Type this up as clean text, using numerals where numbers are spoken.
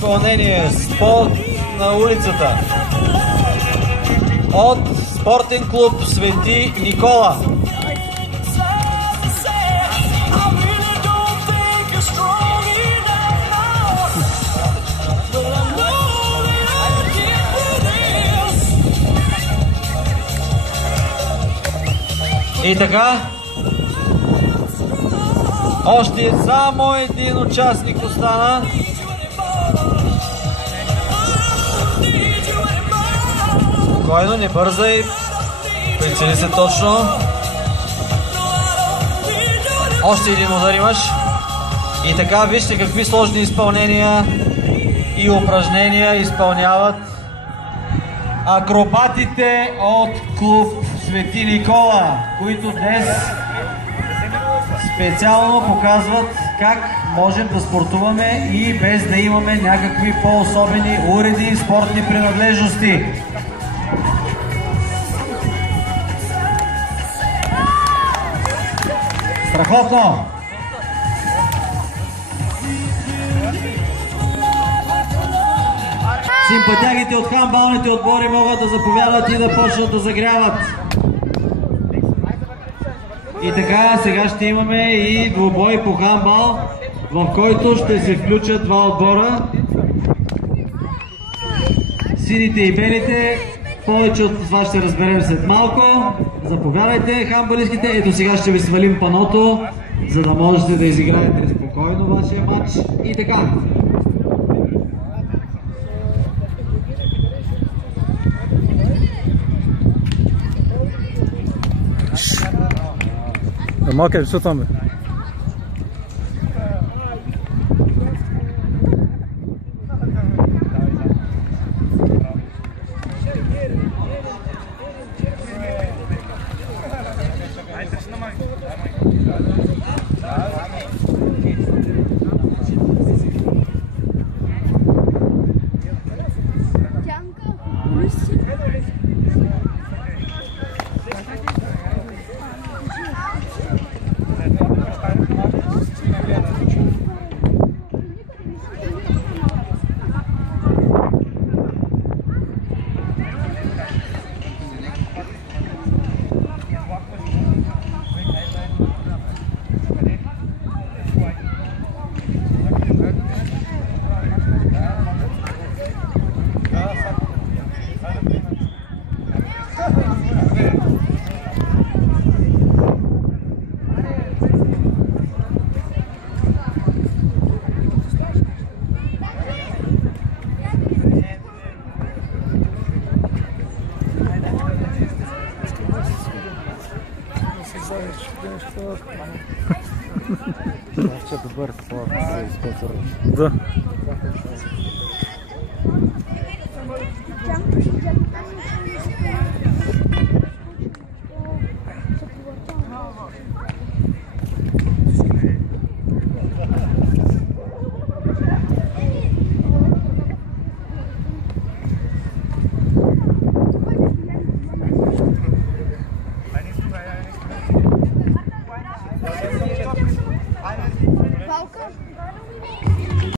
изпълнение спорт на улицата от спортен клуб Свети Никола. И така, още само един участник остана. Спокойно, не бързай, прицели се точно. Още един удар имаш. И така, вижте какви сложни изпълнения и упражнения изпълняват акробатите от клуб Свети Никола, които днес специално показват как можем да спортуваме и без да имаме някакви по-особени уреди и спортни принадлежности. Страхотно! Симпатягите от хандбалните отбори могат да заповядат и да почнат да загряват. И така, сега ще имаме и двубой по хандбал, в който ще се включат два отбора. Сините и белите. Повече от това ще разберем след малко. Заповядайте, хандбалистките. Ето сега ще ви свалим паното, за да можете да изиграете спокойно вашия матч. И така. Малко е, що там бе? Добър спорт, да.